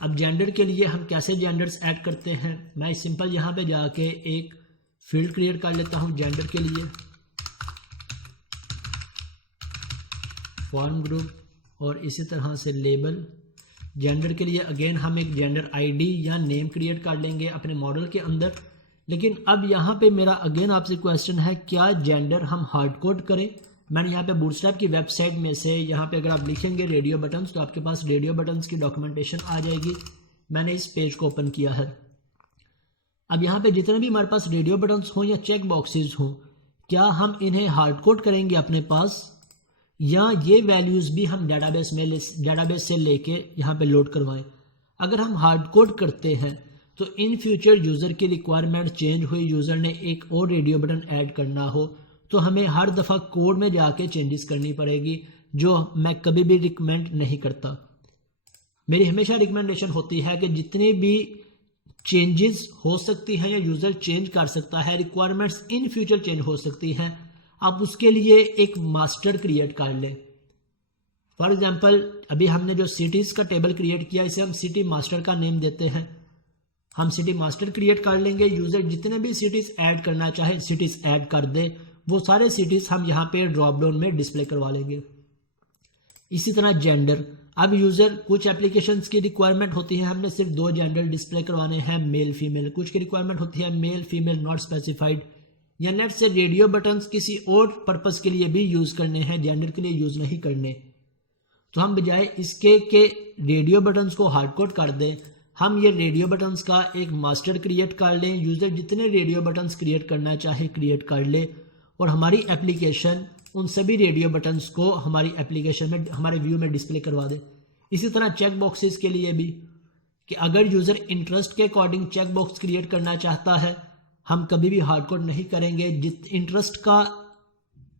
अब जेंडर के लिए हम कैसे जेंडर्स ऐड करते हैं, मैं सिंपल यहाँ पे जाके एक फील्ड क्रिएट कर लेता हूँ जेंडर के लिए, फॉर्म ग्रुप, और इसी तरह से लेबल। जेंडर के लिए अगेन हम एक जेंडर आईडी या नेम क्रिएट कर लेंगे अपने मॉडल के अंदर। लेकिन अब यहाँ पे मेरा अगेन आपसे क्वेश्चन है, क्या जेंडर हम हार्ड कोड करें? मैंने यहाँ पे बूटस्ट्रैप की वेबसाइट में से यहाँ पे अगर आप लिखेंगे रेडियो बटन्स तो आपके पास रेडियो बटन्स की डॉक्यूमेंटेशन आ जाएगी। मैंने इस पेज को ओपन किया है। अब यहाँ पे जितने भी हमारे पास रेडियो बटन्स हों या चेक बॉक्सेस हों, क्या हम इन्हें हार्ड कोड करेंगे अपने पास, या ये वैल्यूज़ भी हम डेटाबेस से लेके यहाँ पे लोड करवाएं? अगर हम हार्ड कोड करते हैं तो इन फ्यूचर यूज़र की रिक्वायरमेंट चेंज हुई, यूज़र ने एक और रेडियो बटन ऐड करना हो तो हमें हर दफ़ा कोड में जाके चेंजेस करनी पड़ेगी, जो मैं कभी भी रिकमेंड नहीं करता। मेरी हमेशा रिकमेंडेशन होती है कि जितने भी चेंजेस हो सकती हैं या यूज़र चेंज कर सकता है, रिक्वायरमेंट्स इन फ्यूचर चेंज हो सकती हैं, आप उसके लिए एक मास्टर क्रिएट कर लें। फॉर एग्जांपल अभी हमने जो सिटीज़ का टेबल क्रिएट किया, इसे हम सिटी मास्टर का नेम देते हैं। हम सिटी मास्टर क्रिएट कर लेंगे, यूज़र जितने भी सिटीज़ ऐड करना चाहे सिटीज़ ऐड कर दे, वो सारे सिटीज़ हम यहाँ पे ड्रॉप डाउन में डिस्प्ले करवा लेंगे। इसी तरह जेंडर, अब यूज़र कुछ एप्लीकेशंस की रिक्वायरमेंट होती है हमने सिर्फ 2 जेंडर डिस्प्ले करवाने हैं, मेल फीमेल, कुछ की रिक्वायरमेंट होती है मेल फीमेल नॉट स्पेसिफाइड, या लेट्स से रेडियो बटन्स किसी और पर्पस के लिए भी यूज़ करने हैं, जेंडर के लिए यूज़ नहीं करने, तो हम बजाय इसके के रेडियो बटन्स को हार्ड कोड कर दें, हम ये रेडियो बटन्स का एक मास्टर क्रिएट कर लें। यूज़र जितने रेडियो बटन्स क्रिएट करना चाहे क्रिएट कर ले, और हमारी एप्लीकेशन उन सभी रेडियो बटन्स को हमारी एप्लीकेशन में, हमारे व्यू में डिस्प्ले करवा दे। इसी तरह चेक बॉक्सेस के लिए भी, कि अगर यूज़र इंटरेस्ट के अकॉर्डिंग चेक बॉक्स क्रिएट करना चाहता है, हम कभी भी हार्ड कोड नहीं करेंगे, इंटरेस्ट का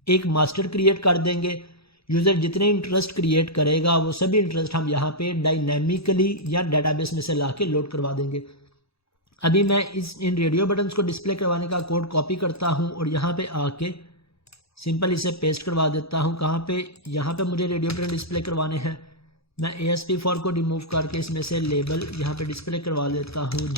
एक मास्टर क्रिएट कर देंगे। यूज़र जितने इंटरेस्ट क्रिएट करेगा वो सभी इंटरेस्ट हम यहाँ पे डायनेमिकली या डेटाबेस में से ला के लोड करवा देंगे। अभी मैं इन रेडियो बटन्स को डिस्प्ले करवाने का कोड कॉपी करता हूँ और यहाँ पे आके सिंपल इसे पेस्ट करवा देता हूँ। कहाँ पे? यहाँ पे मुझे रेडियो बटन डिस्प्ले करवाने हैं। मैं ASP4 को रिमूव करके इसमें से लेबल यहाँ पे डिस्प्ले करवा देता हूँ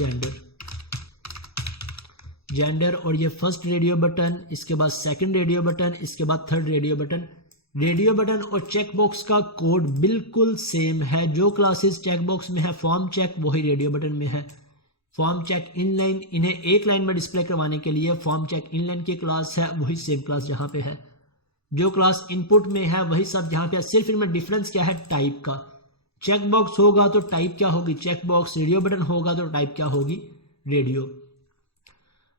जेंडर, और ये फर्स्ट रेडियो बटन, इसके बाद सेकंड रेडियो बटन, इसके बाद third radio button. Radio button और चेक बॉक्स का कोड बिल्कुल सेम है। जो क्लासेस चेक बॉक्स में है फॉर्म चेक, वही रेडियो बटन में है। फॉर्म चेक इनलाइन, इन्हें एक लाइन में डिस्प्ले करवाने के लिए फॉर्म चेक इनलाइन की क्लास है, वही सेम क्लास जहाँ पे है। जो क्लास इनपुट में है वही सब यहाँ पे, सिर्फ इनमें डिफरेंस क्या है? टाइप का। चेक बॉक्स होगा तो टाइप क्या होगी? Check box. रेडियो बटन होगा तो टाइप क्या होगी? रेडियो।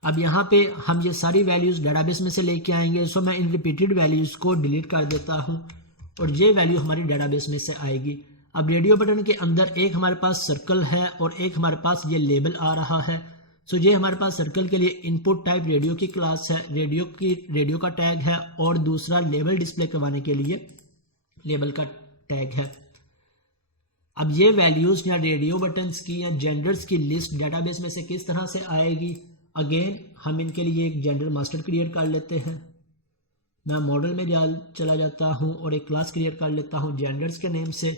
अब यहाँ पे हम ये सारी वैल्यूज़ डेटाबेस में से लेके आएंगे, सो मैं इन रिपीटेड वैल्यूज़ को डिलीट कर देता हूँ और ये वैल्यू हमारी डेटाबेस में से आएगी। अब रेडियो बटन के अंदर एक हमारे पास सर्कल है और एक हमारे पास ये लेबल आ रहा है। सो ये हमारे पास सर्कल के लिए इनपुट टाइप रेडियो की क्लास है, रेडियो का टैग है, और दूसरा लेबल डिस्प्ले करवाने के लिए लेबल का टैग है। अब ये वैल्यूज़ या रेडियो बटन्स की या जेंडर्स की लिस्ट डेटाबेस में से किस तरह से आएगी? अगेन हम इनके लिए एक जेंडर मास्टर क्रिएट कर लेते हैं। मैं मॉडल में चला जाता हूं और एक क्लास क्रिएट कर लेता हूं जेंडर्स के नेम से।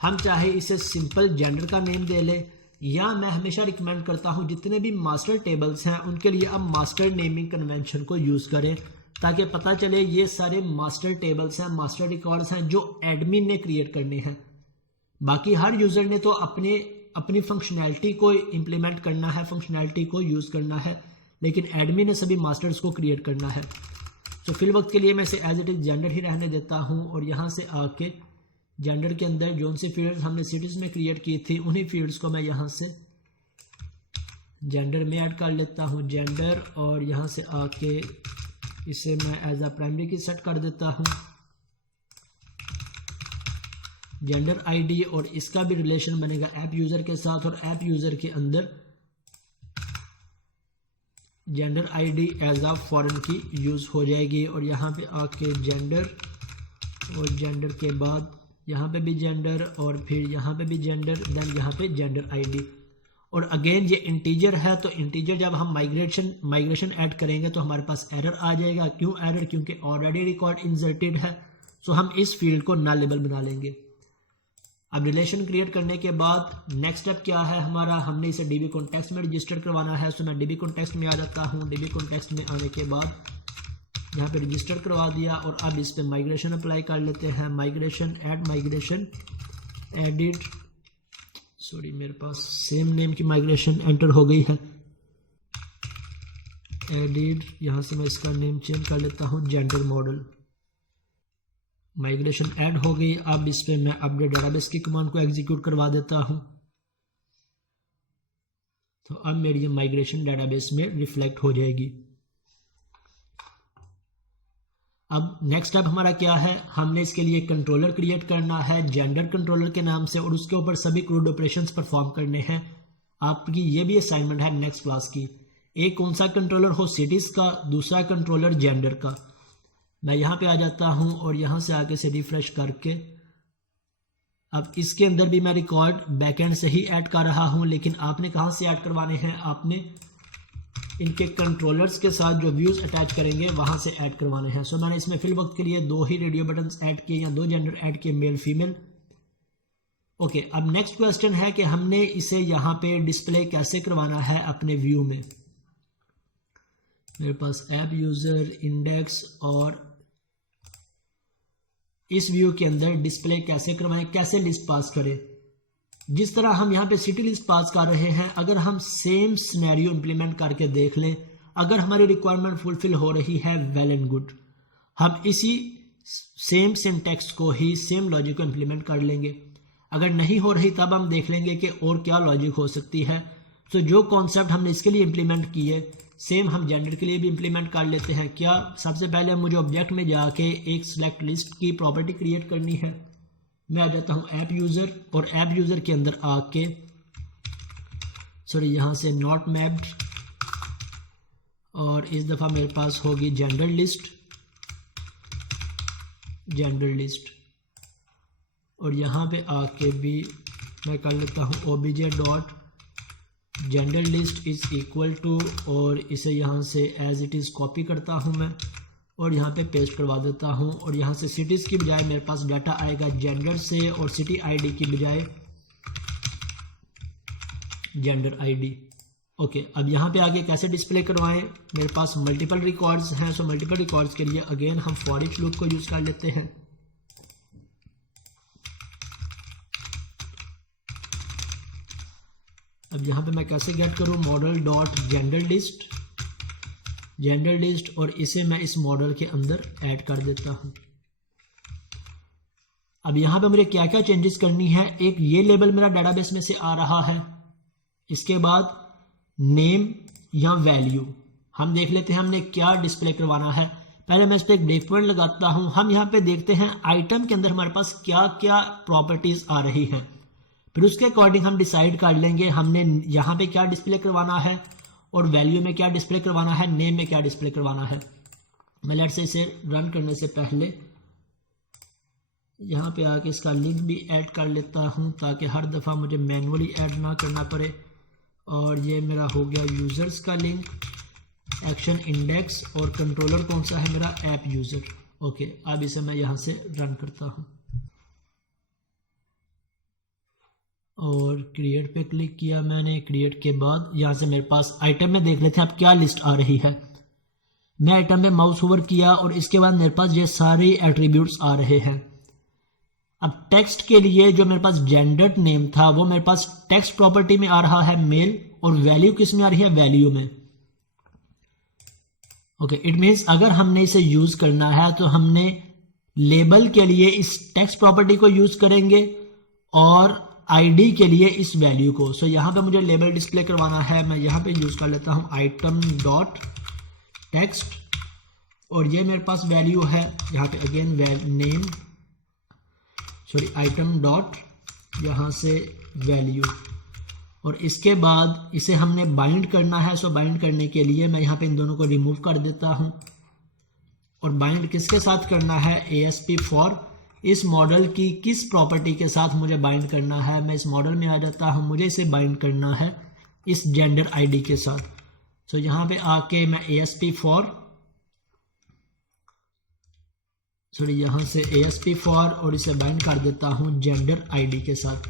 हम चाहे इसे सिंपल जेंडर का नेम दे लें, या मैं हमेशा रिकमेंड करता हूं जितने भी मास्टर टेबल्स हैं उनके लिए अब मास्टर नेमिंग कन्वेंशन को यूज़ करें, ताकि पता चले ये सारे मास्टर टेबल्स हैं, मास्टर रिकॉर्ड्स हैं जो एडमिन ने क्रिएट करने हैं। बाकी हर यूज़र ने तो अपनी फंक्शनैलिटी को इम्प्लीमेंट करना है, फंक्शनैलिटी को यूज़ करना है, लेकिन एडमिन ने सभी मास्टर्स को क्रिएट करना है। तो फिल वक्त के लिए मैं इसे एज इट इज़ जेंडर ही रहने देता हूँ, और यहाँ से आके जेंडर के अंदर जो सी फील्ड्स हमने सिटीज़ में क्रिएट की थी उन्हीं फील्ड्स को मैं यहाँ से जेंडर में ऐड कर लेता हूँ जेंडर, और यहाँ से आके इसे मैं एज अ प्राइमरी की सेट कर देता हूँ जेंडर आईडी, और इसका भी रिलेशन बनेगा ऐप यूज़र के साथ, और ऐप यूज़र के अंदर gender ID as a foreign key use हो जाएगी। और यहाँ पे आके जेंडर, और जेंडर के बाद यहाँ पे भी जेंडर, और फिर यहाँ पे भी जेंडर, देन यहाँ पे जेंडर आईडी। और अगेन ये इंटीजर है, तो इंटीजर जब हम माइग्रेशन ऐड करेंगे तो हमारे पास एरर आ जाएगा। क्यों एरर? क्योंकि ऑलरेडी रिकॉर्ड इंसर्टेड है। सो हम इस फील्ड को नल लेबल बना लेंगे। अब रिलेशन क्रिएट करने के बाद नेक्स्ट स्टेप क्या है हमारा, हमने इसे डीबी कॉन्टेक्स्ट में रजिस्टर करवाना है। सो मैं डीबी कॉन्टेक्स्ट में आ जाता हूँ। डीबी कॉन्टेक्स्ट में आने के बाद यहाँ पे रजिस्टर करवा दिया और अब इस पे माइग्रेशन अप्लाई कर लेते हैं। माइग्रेशन एडिट, सॉरी मेरे पास सेम नेम की माइग्रेशन एंटर हो गई है। एडिट, यहाँ से मैं इसका नेम चेंज कर लेता हूँ जेंडर मॉडल। माइग्रेशन ऐड हो गई। अब इस पे मैं अपडेट डेटाबेस की कमांड को एग्जीक्यूट करवा देता हूँ। तो अब मेरी ये माइग्रेशन डेटाबेस में रिफ्लेक्ट हो जाएगी। अब नेक्स्ट स्टेप हमारा क्या है, हमने इसके लिए कंट्रोलर क्रिएट करना है जेंडर कंट्रोलर के नाम से और उसके ऊपर सभी क्रूड ऑपरेशंस परफॉर्म करने हैं। आपकी ये भी असाइनमेंट है नेक्स्ट क्लास की। एक कौन सा कंट्रोलर हो सिटीज का, दूसरा कंट्रोलर जेंडर का। मैं यहाँ पे आ जाता हूँ और यहाँ से आके से रिफ्रेश करके अब इसके अंदर भी मैं रिकॉर्ड बैकएंड से ही ऐड कर रहा हूँ, लेकिन आपने कहाँ से ऐड करवाने हैं, आपने इनके कंट्रोलर्स के साथ जो व्यूज अटैच करेंगे वहाँ से ऐड करवाने हैं। सो मैंने इसमें फिल वक्त के लिए 2 ही रेडियो बटन्स ऐड किए या 2 जेंडर ऐड किए, मेल फीमेल। ओके, अब नेक्स्ट क्वेश्चन है कि हमने इसे यहाँ पे डिस्प्ले कैसे करवाना है अपने व्यू में। मेरे पास ऐप यूजर इंडेक्स और इस व्यू के अंदर डिस्प्ले कैसे करवाएं, कैसे लिस्ट पास करें। जिस तरह हम यहाँ पे सिटी लिस्ट पास कर रहे हैं, अगर हम सेम सिनेरियो इंप्लीमेंट करके देख लें, अगर हमारी रिक्वायरमेंट फुलफिल हो रही है वेल एंड गुड, हम इसी सेम सिंटैक्स को ही, सेम लॉजिक को इंप्लीमेंट कर लेंगे। अगर नहीं हो रही तब हम देख लेंगे कि और क्या लॉजिक हो सकती है। तो जो कॉन्सेप्ट हमने इसके लिए इंप्लीमेंट किए सेम हम जेंडर के लिए भी इंप्लीमेंट कर लेते हैं। क्या, सबसे पहले मुझे ऑब्जेक्ट में जाके एक सिलेक्ट लिस्ट की प्रॉपर्टी क्रिएट करनी है। मैं आ जाता हूँ ऐप यूज़र और ऐप यूज़र के अंदर आके यहाँ से नॉट मैप्ड और इस दफ़ा मेरे पास होगी जेंडर लिस्ट और यहाँ पे आके भी मैं कर लेता हूँ obj dot gender list is equal to और इसे यहाँ से एज इट इज़ कॉपी करता हूँ मैं और यहाँ पे पेस्ट करवा देता हूँ। और यहाँ से सिटीज़ की बजाय मेरे पास डाटा आएगा जेंडर से और सिटी आईडी की बजाय जेंडर आईडी। ओके, अब यहाँ पे आगे कैसे डिस्प्ले करवाएं, मेरे पास मल्टीपल रिकॉर्ड्स हैं। सो मल्टीपल रिकॉर्ड्स के लिए अगेन हम फॉर ईच लूप को यूज़ कर लेते हैं। अब यहाँ पे मैं कैसे गेट करूँ, मॉडल डॉट जेंडर लिस्ट और इसे मैं इस मॉडल के अंदर ऐड कर देता हूँ। अब यहाँ पे मुझे क्या क्या चेंजेस करनी है, एक ये लेबल मेरा डेटाबेस में से आ रहा है, इसके बाद नेम या वैल्यू हम देख लेते हैं हमने क्या डिस्प्ले करवाना है। पहले मैं इस पर एक ब्रेक पॉइंट लगाता हूँ। हम यहाँ पे देखते हैं आइटम के अंदर हमारे पास क्या क्या प्रॉपर्टीज आ रही हैं, फिर उसके अकॉर्डिंग हम डिसाइड कर लेंगे हमने यहाँ पे क्या डिस्प्ले करवाना है और वैल्यू में क्या डिस्प्ले करवाना है, नेम में क्या डिस्प्ले करवाना है। मैं लेट से इसे रन करने से पहले यहाँ पे आके इसका लिंक भी ऐड कर लेता हूँ ताकि हर दफ़ा मुझे मैनुअली ऐड ना करना पड़े। और ये मेरा हो गया यूज़र्स का लिंक, एक्शन इंडेक्स और कंट्रोलर कौन सा है मेरा, ऐप यूज़र। ओके, अब इसे मैं यहाँ से रन करता हूँ और क्रिएट पे क्लिक किया मैंने। क्रिएट के बाद यहाँ से मेरे पास आइटम में देख लेते हैं अब क्या लिस्ट आ रही है। मैं आइटम में माउस ओवर किया और इसके बाद मेरे पास ये सारी एट्रीब्यूट्स आ रहे हैं। अब टेक्स्ट के लिए जो मेरे पास जेंडर नेम था वो मेरे पास टेक्स्ट प्रॉपर्टी में आ रहा है मेल और वैल्यू किस में आ रही है, वैल्यू में। ओके, इट मीन्स अगर हमने इसे यूज करना है तो हमने लेबल के लिए इस टेक्स्ट प्रॉपर्टी को यूज करेंगे और आईडी के लिए इस वैल्यू को। सो यहाँ पे मुझे लेबल डिस्प्ले करवाना है, मैं यहाँ पे यूज कर लेता हूँ आइटम डॉट टेक्स्ट और ये मेरे पास वैल्यू है। यहाँ पे अगेन नेम आइटम डॉट यहाँ से वैल्यू और इसके बाद इसे हमने बाइंड करना है। सो बाइंड करने के लिए मैं यहाँ पे इन दोनों को रिमूव कर देता हूँ और बाइंड किसके साथ करना है, ASP फॉर इस मॉडल की किस प्रॉपर्टी के साथ मुझे बाइंड करना है। मैं इस मॉडल में आ जाता हूँ, मुझे इसे बाइंड करना है इस जेंडर आईडी के साथ। सो यहाँ पे आके मैं ASP फॉर सॉरी यहाँ से ASP फॉर और इसे बाइंड कर देता हूँ जेंडर ID के साथ।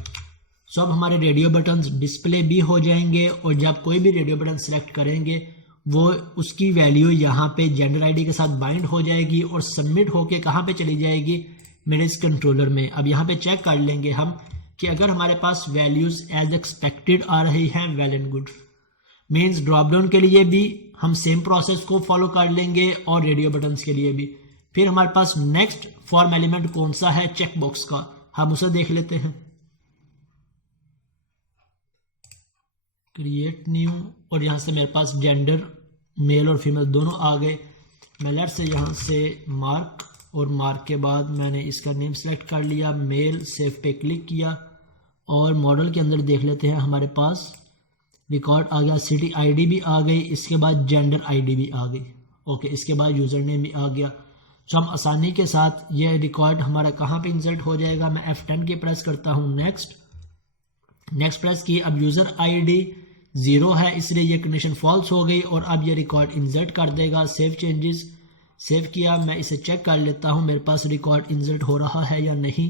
सो अब हमारे रेडियो बटन्स डिस्प्ले भी हो जाएंगे और जब कोई भी रेडियो बटन सेलेक्ट करेंगे वो उसकी वैल्यू यहाँ पे जेंडर ID के साथ बाइंड हो जाएगी और सबमिट होके कहाँ पे चली जाएगी, मेरे इस कंट्रोलर में। अब यहाँ पे चेक कर लेंगे हम कि अगर हमारे पास वैल्यूज एज एक्सपेक्टेड आ रही हैं, well and good. Means drop down के लिए भी हम सेम प्रोसेस को फॉलो कर लेंगे और रेडियो बटन्स के लिए भी। फिर हमारे पास नेक्स्ट फॉर्म एलिमेंट कौन सा है चेक बॉक्स का, हम उसे देख लेते हैं। क्रिएट न्यू और यहाँ से मेरे पास जेंडर मेल और फीमेल दोनों आ गए। मैं लेफ्ट से यहाँ से मार्क और मार्क के बाद मैंने इसका नेम सेलेक्ट कर लिया, मेल, सेव पे क्लिक किया और मॉडल के अंदर देख लेते हैं हमारे पास रिकॉर्ड आ गया, सिटी ID भी आ गई, इसके बाद जेंडर ID भी आ गई। ओके, इसके बाद यूज़र नेम भी आ गया। तो हम आसानी के साथ ये रिकॉर्ड हमारा कहाँ पे इंसर्ट हो जाएगा, मैं F10 की प्रेस करता हूँ, नेक्स्ट प्रेस की। अब यूज़र ID 0 है इसलिए ये कंडीशन फॉल्स हो गई और अब ये रिकॉर्ड इंसर्ट कर देगा। सेव चेंजेस, सेव किया। मैं इसे चेक कर लेता हूँ मेरे पास रिकॉर्ड इंसर्ट हो रहा है या नहीं।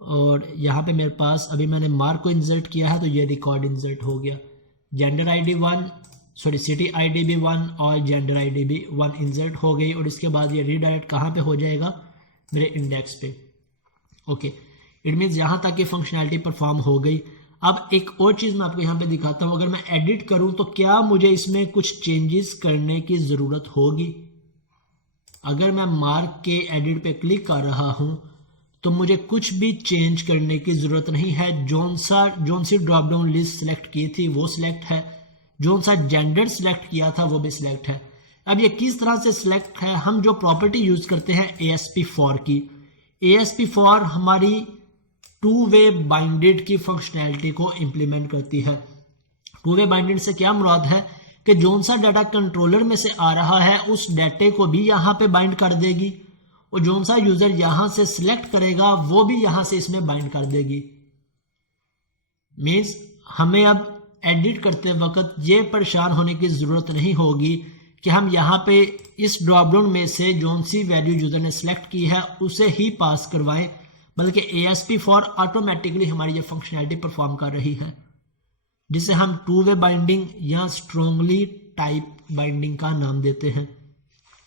और यहाँ पे मेरे पास अभी मैंने मार्क को इंसर्ट किया है तो ये रिकॉर्ड इंसर्ट हो गया। Gender ID 1, sorry city ID भी 1 और जेंडर ID भी 1 इंसर्ट हो गई और इसके बाद ये रीडायरेक्ट कहाँ पे हो जाएगा, मेरे इंडेक्स पे। ओके, इट मीन्स यहाँ तक ये फंक्शनैलिटी परफॉर्म हो गई। अब एक और चीज़ मैं आपको यहाँ पे दिखाता हूँ, अगर मैं एडिट करूँ तो क्या मुझे इसमें कुछ चेंजेस करने की ज़रूरत होगी। अगर मैं मार्क के एडिट पे क्लिक कर रहा हूँ तो मुझे कुछ भी चेंज करने की ज़रूरत नहीं है। जोन सी ड्रॉप डाउन लिस्ट सेलेक्ट की थी वो सिलेक्ट है, जोन सा जेंडर सेलेक्ट किया था वो भी सिलेक्ट है। अब ये किस तरह से सिलेक्ट है, हम जो प्रॉपर्टी यूज़ करते हैं ASP फॉर की, ASP फॉर हमारी टू वे बाइंडेड की फंक्शनैलिटी को इंप्लीमेंट करती है। टू वे बाइंडेड से क्या मुराद है कि जोन सा डाटा कंट्रोलर में से आ रहा है उस डाटे को भी यहाँ पे बाइंड कर देगी और जोन सा यूजर यहां से सिलेक्ट करेगा वो भी यहां से इसमें बाइंड कर देगी। मीन्स हमें अब एडिट करते वक्त ये परेशान होने की जरूरत नहीं होगी कि हम यहाँ पे इस ड्रॉप डाउन में से जोन सी वैल्यू यूजर ने सिलेक्ट की है उसे ही पास करवाएं, बल्कि ASP फॉर ऑटोमेटिकली हमारी ये फंक्शनैलिटी परफॉर्म कर रही है, जिसे हम टू वे बाइंडिंग या स्ट्रोंगली टाइप बाइंडिंग का नाम देते हैं।